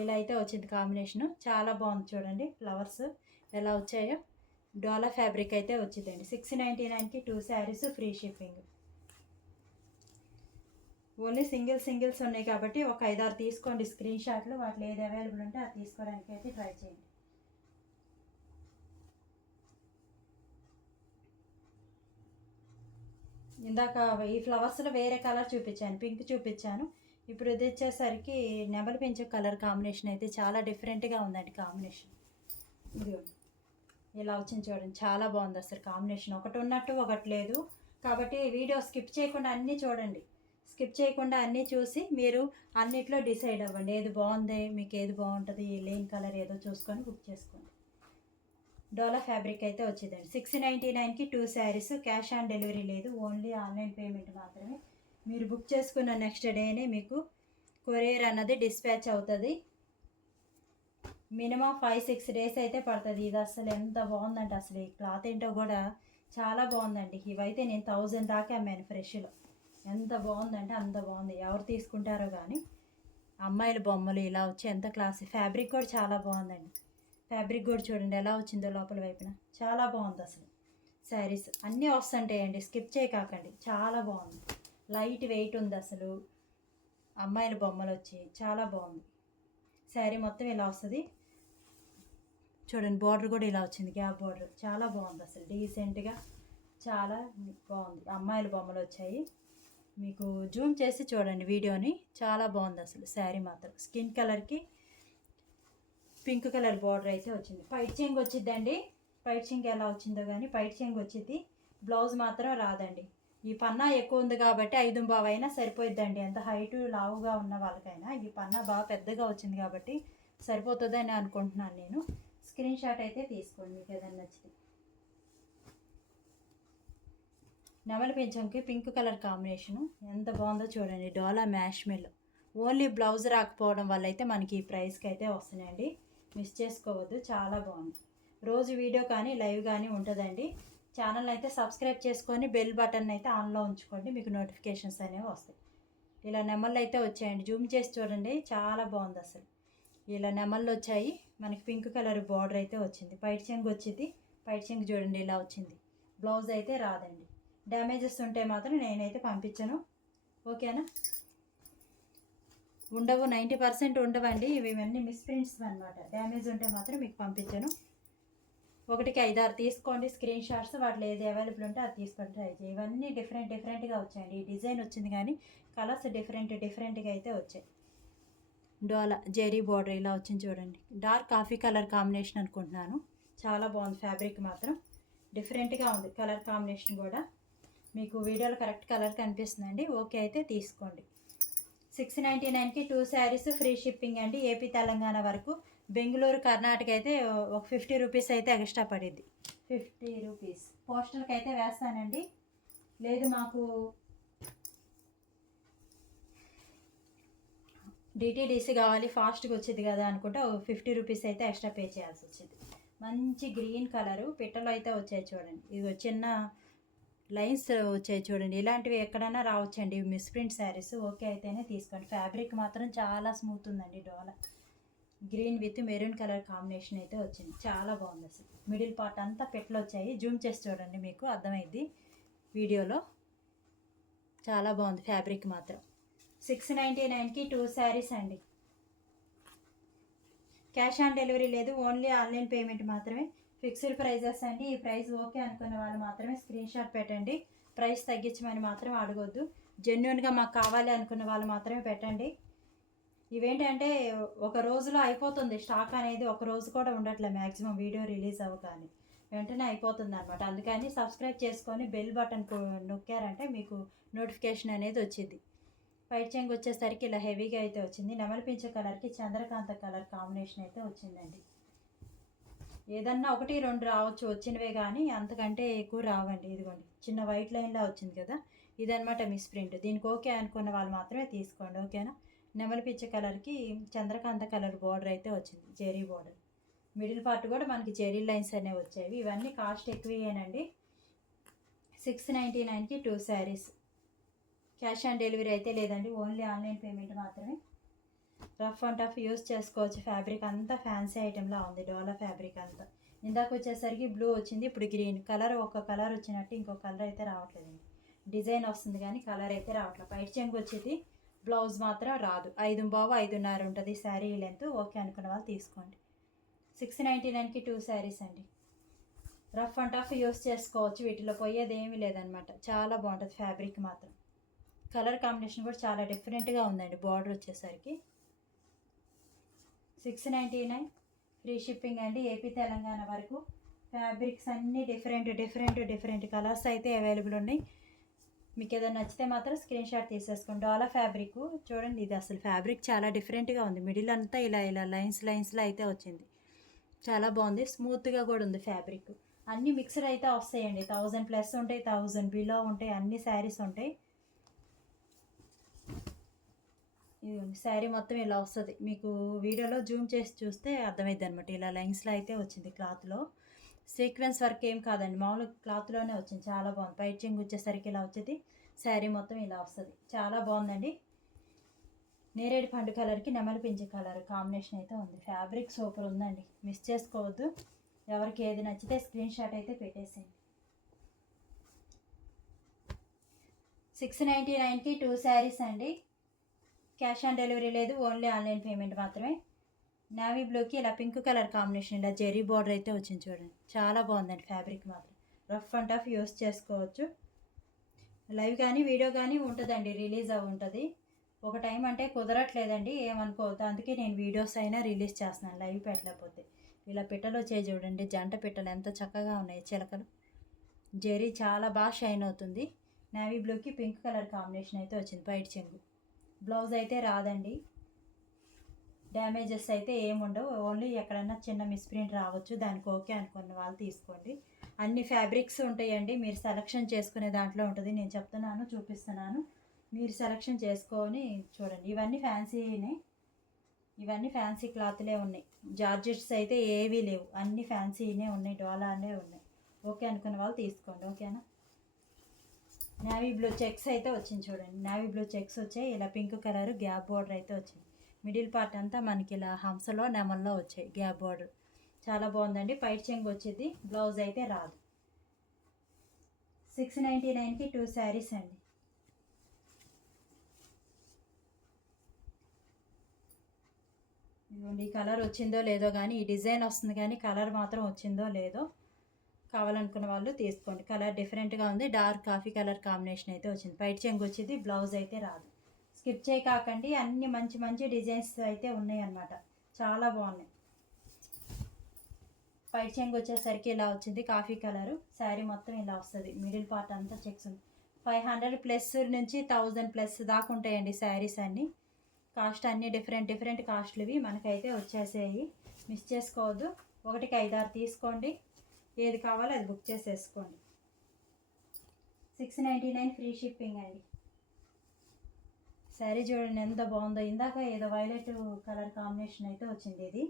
ఇలా అయితే వచ్చింది కాంబినేషను, చాలా బాగుంది చూడండి. ఫ్లవర్స్ ఎలా వచ్చాయో. డోలా ఫ్యాబ్రిక్ అయితే వచ్చిందండి. 699కి 2 saris free shipping. Only singles ఉన్నాయి కాబట్టి ఒక 5-6 తీసుకోండి స్క్రీన్ షాట్లు. వాటిలో ఏది అవైలబుల్ ఉంటే అది తీసుకోవడానికి అయితే ట్రై చేయండి. ఇందాక ఈ ఫ్లవర్స్లో వేరే కలర్ చూపించాను, పింక్ చూపించాను. ఇప్పుడు ఇది వచ్చేసరికి నెమలి పెంచే కలర్ కాంబినేషన్ అయితే చాలా డిఫరెంట్గా ఉందండి కాంబినేషన్. ఇది ఇలా వచ్చింది చూడండి, చాలా బాగుంది అసలు కాంబినేషన్. ఒకటి ఉన్నట్టు ఒకటి లేదు కాబట్టి వీడియో స్కిప్ చేయకుండా అన్నీ చూడండి. స్కిప్ చేయకుండా అన్నీ చూసి మీరు అన్నిట్లో డిసైడ్ అవ్వండి, ఏది బాగుంది, మీకు ఏది బాగుంటుంది, లేని కలర్ ఏదో చూసుకొని బుక్ చేసుకోండి. డోలా ఫ్యాబ్రిక్ అయితే వచ్చిందండి. 699కి 2 శారీస్. క్యాష్ ఆన్ డెలివరీ లేదు, ఓన్లీ ఆన్లైన్ పేమెంట్ మాత్రమే. మీరు బుక్ చేసుకున్న నెక్స్ట్ డేనే మీకు కొరియర్ అన్నది డిస్పాచ్ అవుతుంది. మినిమం 5-6 డేస్ అయితే పడుతుంది. ఇది అసలు ఎంత బాగుందంటే అసలు ఈ క్లాత్ ఏంటో కూడా చాలా బాగుందండి. ఇవైతే నేను 1000 దాకా అమ్మాను ఫ్రెష్లో. ఎంత బాగుందంటే అంత బాగుంది. ఎవరు తీసుకుంటారో కానీ. అమ్మాయిల బొమ్మలు ఇలా వచ్చి ఎంత క్లాస్. ఫ్యాబ్రిక్ కూడా చాలా బాగుందండి. ఫ్యాబ్రిక్ కూడా చూడండి ఎలా వచ్చిందో లోపల వైపున, చాలా బాగుంది అసలు. శారీస్ అన్నీ వస్తుంటాయండి, స్కిప్ చేయకాకండి, చాలా బాగుంది. లైట్ వెయిట్ ఉంది అసలు. అమ్మాయిల బొమ్మలు వచ్చి చాలా బాగుంది. శారీ మొత్తం ఇలా వస్తుంది చూడండి. బార్డర్ కూడా ఇలా వచ్చింది, గ్యాప్ బార్డర్, చాలా బాగుంది అసలు. డీసెంట్గా చాలా బాగుంది. అమ్మాయిల బొమ్మలు వచ్చాయి. మీకు జూమ్ చేసి చూడండి వీడియోని, చాలా బాగుంది అసలు. శారీ మాత్రం స్కిన్ కలర్కి పింక్ కలర్ బార్డర్ అయితే వచ్చింది. పైట్ చెంగు వచ్చిద్దండి. పైట్ చెంగు ఎలా వచ్చిందో కానీ పైట్ చెంగు వచ్చింది. బ్లౌజ్ మాత్రం రాదండి. ఈ పన్నా ఎక్కువ ఉంది కాబట్టి 5 అయినా సరిపోయిద్దండి. ఎంత హైటు లావుగా ఉన్న వాళ్ళకైనా ఈ పన్నా బాగా పెద్దగా వచ్చింది కాబట్టి సరిపోతుందని అనుకుంటున్నాను నేను. స్క్రీన్ షాట్ అయితే తీసుకోండి మీకు ఏదైనా నచ్చితే. నెమలి పింఛంకి పింక్ కలర్ కాంబినేషను ఎంత బాగుందో చూడండి. డోలా మ్యాష్ మిల్. ఓన్లీ బ్లౌజ్ రాకపోవడం వల్ల అయితే మనకి ఈ ప్రైస్కి అయితే వస్తున్నాయండి, మిస్ చేసుకోవద్దు. చాలా బాగుంది. రోజు వీడియో కానీ లైవ్ కానీ ఉంటుందండి. ఛానల్ అయితే సబ్స్క్రైబ్ చేసుకొని బెల్ బటన్ అయితే ఆన్లో ఉంచుకోండి, మీకు నోటిఫికేషన్స్ అనేవి వస్తాయి. ఇలా నెమళ్ళు అయితే వచ్చాయండి, జూమ్ చేసి చూడండి, చాలా బాగుంది అసలు. ఇలా నెమళ్ళు వచ్చాయి. మనకి పింక్ కలర్ బార్డర్ అయితే వచ్చింది. పైట్ చెంగు వచ్చింది. పైట్ చెంగు చూడండి ఇలా వచ్చింది. బ్లౌజ్ అయితే రాదండి. డ్యామేజెస్ ఉంటే మాత్రం నేనైతే పంపించను, ఓకేనా. ఉండవు, 90% ఉండవండి. ఇవన్నీ మిస్ప్రింట్స్ అనమాట. డ్యామేజ్ ఉంటే మాత్రం మీకు పంపించను. 1కి 5-6 తీసుకోండి స్క్రీన్ షాట్స్. వాటిలో ఏది అవైలబుల్ ఉంటే అది తీసుకొని ట్రై చేయి. ఇవన్నీ డిఫరెంట్గా వచ్చాయండి. ఈ డిజైన్ వచ్చింది కానీ కలర్స్ డిఫరెంట్గా అయితే వచ్చాయి. డోలా జెరీ బార్డర్ ఇలా వచ్చింది చూడండి. డార్క్ కాఫీ కలర్ కాంబినేషన్ అనుకుంటున్నాను. చాలా బాగుంది. ఫ్యాబ్రిక్ మాత్రం డిఫరెంట్గా ఉంది. కలర్ కాంబినేషన్ కూడా మీకు వీడియోలో కరెక్ట్ కలర్ కనిపిస్తుందండి. ఓకే అయితే తీసుకోండి. 699కి 2 శారీస్ ఫ్రీ షిప్పింగ్ అండి, ఏపీ తెలంగాణ వరకు. బెంగళూరు కర్ణాటక అయితే ఒక 50 రూపీస్ అయితే ఎక్స్ట్రా పడిద్ది. 50 రూపీస్ పోస్టర్కి అయితే వేస్తానండి. లేదు మాకు డిటీడీసీ కావాలి ఫాస్ట్గా వచ్చేది కదా అనుకుంటే 50 రూపీస్ అయితే ఎక్స్ట్రా పే చేయాల్సి వచ్చింది. మంచి గ్రీన్ కలరు పిట్టలో అయితే వచ్చాయి చూడండి. ఇది చిన్న లైన్స్ వచ్చాయి చూడండి. ఇలాంటివి ఎక్కడైనా రావచ్చండి, మిస్ప్రింట్ శారీస్. ఓకే అయితేనే తీసుకోండి. ఫ్యాబ్రిక్ మాత్రం చాలా స్మూత్ ఉందండి. Dola green with maroon colour combination అయితే వచ్చింది, చాలా బాగుంది అసలు. మిడిల్ పార్ట్ అంతా పెట్లు వచ్చాయి. జూమ్ చేసి చూడండి, మీకు అర్థమైంది వీడియోలో. చాలా బాగుంది ఫ్యాబ్రిక్ మాత్రం. 699కి 2 శారీస్ అండి. క్యాష్ ఆన్ డెలివరీ లేదు, ఓన్లీ ఆన్లైన్ పేమెంట్ మాత్రమే. ఫిక్స్డ్ ప్రైజెస్ అండి. ఈ ప్రైస్ ఓకే అనుకున్న వాళ్ళు మాత్రమే స్క్రీన్ షాట్ పెట్టండి. ప్రైస్ తగ్గించమని మాత్రం అడగొద్దు. జెన్యున్గా మాకు కావాలి అనుకున్న వాళ్ళు మాత్రమే పెట్టండి. ఇవేంటంటే ఒక రోజులో అయిపోతుంది స్టాక్ అనేది, ఒక రోజు కూడా ఉండట్లే మ్యాక్సిమం వీడియో రిలీజ్ అవ్వగానే వెంటనే అయిపోతుంది అనమాట. అందుకని సబ్స్క్రైబ్ చేసుకొని బెల్ బటన్ నొక్కారంటే మీకు నోటిఫికేషన్ అనేది వచ్చింది. పైట్ చెంగు వచ్చేసరికి ఇలా హెవీగా అయితే వచ్చింది. నెమలి పింఛ కలర్కి చంద్రకాంత కలర్ కాంబినేషన్ అయితే వచ్చిందండి. ఏదన్నా 1, 2 రావచ్చు వచ్చినవే, కానీ అంతకంటే ఎక్కువ రావండి. ఇదిగోండి చిన్న వైట్ లైన్లా వచ్చింది కదా, ఇదనమాట మిస్ ప్రింట్. దీనికి ఓకే అనుకున్న వాళ్ళు మాత్రమే తీసుకోండి, ఓకేనా. నెమలి పిచ్చ కలర్కి చంద్రకాంత కలర్ బార్డర్ అయితే వచ్చింది, జెరీ బార్డర్. మిడిల్ పార్ట్ కూడా మనకి జెరీ లైన్స్ అనేవి వచ్చేవి. ఇవన్నీ కాస్ట్ ఎక్కువేనండి. 699కి 2 శారీస్. క్యాష్ ఆన్ డెలివరీ అయితే లేదండి, ఓన్లీ ఆన్లైన్ పేమెంట్ మాత్రమే. రఫ్ అండ్ టఫ్ యూస్ చేసుకోవచ్చు. ఫ్యాబ్రిక్ అంతా ఫ్యాన్సీ ఐటెంలా ఉంది, డోలా ఫ్యాబ్రిక్ అంతా. ఇందాక వచ్చేసరికి బ్లూ వచ్చింది, ఇప్పుడు గ్రీన్ కలర్. ఒక కలర్ వచ్చినట్టు ఇంకో కలర్ అయితే రావట్లేదండి. డిజైన్ వస్తుంది కానీ కలర్ అయితే రావట్లేదు. పైట్ చెంగు వచ్చేది, బ్లౌజ్ మాత్రం రాదు. 5.5, 5.5 ఉంటుంది శారీ లెంత్. ఓకే అనుకున్న వాళ్ళు తీసుకోండి. 699కి 2 శారీస్ అండి. రఫ్ అండ్ టఫ్ యూస్ చేసుకోవచ్చు, వీటిలో పోయేది ఏమీ లేదనమాట. చాలా బాగుంటుంది ఫ్యాబ్రిక్ మాత్రం. కలర్ కాంబినేషన్ కూడా చాలా డిఫరెంట్గా ఉందండి. బార్డర్ వచ్చేసరికి 699, ఫ్రీ షిప్పింగ్ అండి, ఏపీ తెలంగాణ వరకు. ఫ్యాబ్రిక్స్ అన్నీ డిఫరెంట్ కలర్స్ అయితే అవైలబుల్ ఉన్నాయి. మీకు ఏదైనా నచ్చితే మాత్రం స్క్రీన్ షాట్ తీసేసుకోండి. డోలా ఫ్యాబ్రిక్ చూడండి, ఇది అసలు ఫ్యాబ్రిక్ చాలా డిఫరెంట్గా ఉంది. మిడిల్ అంతా ఇలా లైన్స్లో అయితే వచ్చింది. చాలా బాగుంది, స్మూత్గా కూడా ఉంది ఫ్యాబ్రిక్. అన్నీ మిక్స్డ్ అయితే వస్తాయండి. 1000+ ఉంటాయి, 1000 బిలో ఉంటాయి, అన్ని శారీస్ ఉంటాయి. ఇది శారీ మొత్తం ఇలా వస్తుంది. మీకు వీడియోలో జూమ్ చేసి చూస్తే అర్థమైద్ది అనమాట. ఇలా లైన్స్లో అయితే వచ్చింది. క్లాత్లో సీక్వెన్స్ వర్క్ ఏం కాదండి, మామూలు క్లాత్లోనే వచ్చింది. చాలా బాగుంది. పైట్ చెంగు వచ్చేసరికి ఇలా వచ్చేది. శారీ మొత్తం ఇలా వస్తుంది. చాలా బాగుందండి. నేరేడు పండు కలర్కి నెమలి పింఛ కలర్ కాంబినేషన్ అయితే ఉంది. ఫ్యాబ్రిక్ సూపర్ ఉందండి, మిస్ చేసుకోవద్దు. ఎవరికి ఏది నచ్చితే స్క్రీన్ షాట్ అయితే పెట్టేసేయండి. 699కి 2 శారీస్ అండి. క్యాష్ ఆన్ డెలివరీ లేదు, ఓన్లీ ఆన్లైన్ పేమెంట్ మాత్రమే. నావీ బ్లూకి ఇలా పింక్ కలర్ కాంబినేషన్, ఇలా జెరీ బార్డర్ అయితే వచ్చింది చూడండి. చాలా బాగుందండి ఫ్యాబ్రిక్ మాత్రం. రఫ్ అండ్ టఫ్ యూస్ చేసుకోవచ్చు. లైవ్ కానీ వీడియో కానీ ఉంటుందండి, రిలీజ్ అవి ఉంటుంది. ఒక టైం అంటే కుదరట్లేదండి, ఏమనుకోవద్దు. అందుకే నేను వీడియోస్ అయినా రిలీజ్ చేస్తున్నాను, లైవ్ పెట్టలేకపోతే. ఇలా పిట్టలు వచ్చాయి చూడండి, జంట పిట్టలు ఎంత చక్కగా ఉన్నాయి, చిలకలు. జెరీ చాలా బాగా షైన్ అవుతుంది. నావీ బ్లూకి పింక్ కలర్ కాంబినేషన్ అయితే వచ్చింది. పైట్ చెంగు. బ్లౌజ్ అయితే రాదండి. డ్యామేజెస్ అయితే ఏముండవు, ఓన్లీ ఎక్కడన్నా చిన్న మిస్ప్రింట్ రావచ్చు. దానికి ఓకే అనుకున్న వాళ్ళు తీసుకోండి. అన్ని ఫ్యాబ్రిక్స్ ఉంటాయండి, మీరు సెలెక్షన్ చేసుకునే దాంట్లో ఉంటుంది. నేను చెప్తున్నాను, చూపిస్తున్నాను, మీరు సెలెక్షన్ చేసుకొని చూడండి. ఇవన్నీ ఫ్యాన్సీనే, ఇవన్నీ ఫ్యాన్సీ క్లాత్లే ఉన్నాయి. జార్జెట్స్ అయితే ఏవీ లేవు, అన్నీ ఫ్యాన్సీనే ఉన్నాయి, డోలానే ఉన్నాయి. ఓకే అనుకున్న వాళ్ళు తీసుకోండి, ఓకేనా. నావీ బ్లూ చెక్స్ అయితే వచ్చింది చూడండి. నావీ బ్లూ చెక్స్ వచ్చాయి. ఇలా పింక్ కలర్ గ్యాప్ బార్డర్ అయితే వచ్చింది. మిడిల్ పార్ట్ అంతా మనకి ఇలా హంసలో నెమల్లో వచ్చాయి గ్యాప్ బార్డర్. చాలా బాగుందండి. పైట్ చెంగు వచ్చేది, బ్లౌజ్ అయితే రాదు. 699కి 2 శారీస్ అండి. ఇదిగోండి, ఈ కలర్ వచ్చిందో లేదో కానీ, ఈ డిజైన్ వస్తుంది కానీ కలర్ మాత్రం వచ్చిందో లేదో. కావాలనుకున్న వాళ్ళు తీసుకోండి. కలర్ డిఫరెంట్గా ఉంది, డార్క్ కాఫీ కలర్ కాంబినేషన్ అయితే వచ్చింది. పైట్ చెంగు వచ్చేది, బ్లౌజ్ అయితే రాదు. స్కిప్ చేయకాకండి, అన్ని మంచి డిజైన్స్ అయితే ఉన్నాయి అన్నమాట. చాలా బాగున్నాయి. పైట్ చెంగు వచ్చేసరికి ఇలా వచ్చింది, కాఫీ కలరు. శారీ మొత్తం ఇలా వస్తుంది. మిడిల్ పార్ట్ అంతా చెక్స్ ఉంది. 500+ నుంచి 1000+ దాకా ఉంటాయండి శారీస్ అన్నీ. కాస్ట్ అన్నీ డిఫరెంట్ కాస్ట్లు ఇవి మనకైతే వచ్చేసాయి. మిస్ చేసుకోవద్దు. 1కి 5-6 తీసుకోండి. ఏది కావాలో అది బుక్ చేసేసుకోండి. 699 ఫ్రీ షిప్పింగ్ అండి. శారీ చూడండి ఎంత బాగుందో. ఇందాక ఏదో వైలెట్ కలర్ కాంబినేషన్ అయితే వచ్చింది, ఇది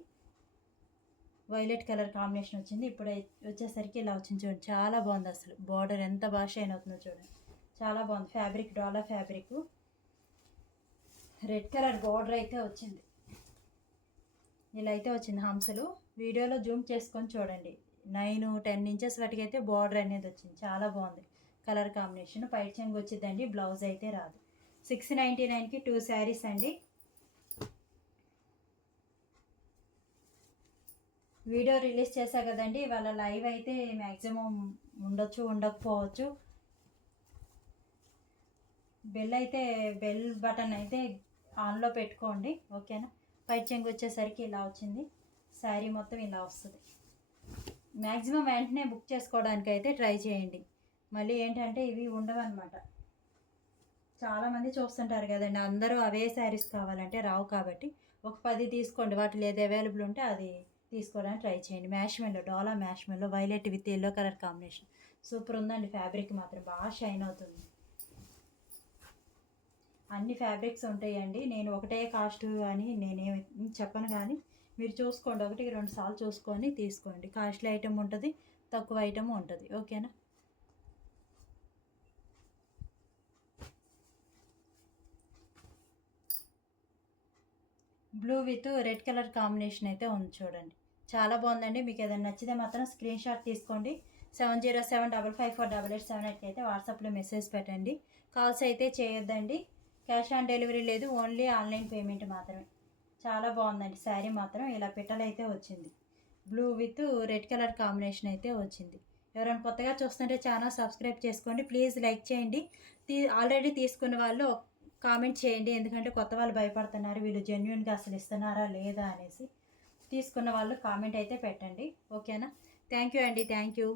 వైలెట్ కలర్ కాంబినేషన్ వచ్చింది. ఇప్పుడు వచ్చేసరికి ఇలా వచ్చింది చూడండి. చాలా బాగుంది అసలు. బార్డర్ ఎంత బాగా షైన్ అవుతుందో చూడండి. చాలా బాగుంది. ఫ్యాబ్రిక్ డోలా ఫ్యాబ్రిక్. రెడ్ కలర్ బార్డర్ అయితే వచ్చింది. ఇలా అయితే వచ్చింది హంసలు. వీడియోలో జూమ్ చేసుకొని చూడండి. 9-10 ఇంచెస్ వాటికి అయితే బార్డర్ అనేది వచ్చింది. చాలా బాగుంది కలర్ కాంబినేషన్. పైట్ చెంగు వచ్చిందండి, బ్లౌజ్ అయితే రాదు. 699కి 2 శారీస్ అండి. వీడియో రిలీజ్ చేశా కదండి, ఇవాళ లైవ్ అయితే మ్యాక్సిమం ఉండొచ్చు, ఉండకపోవచ్చు. బెల్ బటన్ అయితే ఆన్లో పెట్టుకోండి, ఓకేనా. పైట్ చెంగు వచ్చేసరికి ఇలా వచ్చింది. శారీ మొత్తం ఇలా వస్తుంది. మ్యాక్సిమం వెంటనే బుక్ చేసుకోవడానికి అయితే ట్రై చేయండి. మళ్ళీ ఏంటంటే ఇవి ఉండవు అనమాట. చాలామంది చూస్తుంటారు కదండి, అందరూ అవే శారీస్ కావాలంటే రావు, కాబట్టి ఒక 10 తీసుకోండి, వాటిలో ఏది అవైలబుల్ ఉంటే అది తీసుకోవడానికి ట్రై చేయండి. Marshmallow, dola marshmallow violet with yellow colour combination super ఉందండి. ఫ్యాబ్రిక్ మాత్రం బాగా షైన్ అవుతుంది. అన్ని ఫ్యాబ్రిక్స్ ఉంటాయండి, నేను ఒకటే కాస్ట్ అని నేనేమి చెప్పను, కానీ మీరు చూసుకోండి, 1-2 సార్లు చూసుకొని తీసుకోండి. కాస్ట్లీ ఐటమ్ ఉంటుంది, తక్కువ ఐటమ్ ఉంటుంది. ఓకేనా? Blue with red colour combination అయితే ఉంది చూడండి, చాలా బాగుందండి. మీకు ఏదైనా నచ్చితే మాత్రం స్క్రీన్ షాట్ తీసుకోండి. 7075548878 అయితే వాట్సాప్లో మెసేజ్ పెట్టండి. కాల్స్ అయితే చేయొద్దండి. క్యాష్ ఆన్ డెలివరీ లేదు, ఓన్లీ ఆన్లైన్ పేమెంట్ మాత్రమే. చాలా బాగుందండి శారీ మాత్రం. ఇలా పిట్టలైతే వచ్చింది, blue with red colour combination అయితే వచ్చింది. ఎవరైనా కొత్తగా చూస్తుంటే ఛానల్ సబ్స్క్రైబ్ చేసుకోండి, ప్లీజ్ లైక్ చేయండి. ఆల్రెడీ తీసుకున్న వాళ్ళు కామెంట్ చేయండి, ఎందుకంటే కొత్త వాళ్ళు భయపడుతున్నారు వీళ్ళు జెన్యున్గా అసలు ఇస్తున్నారా లేదా అనేసి. తీసుకున్న వాళ్ళు కామెంట్ అయితే పెట్టండి. ఓకేనా? థ్యాంక్ యూ అండి, థ్యాంక్ యూ.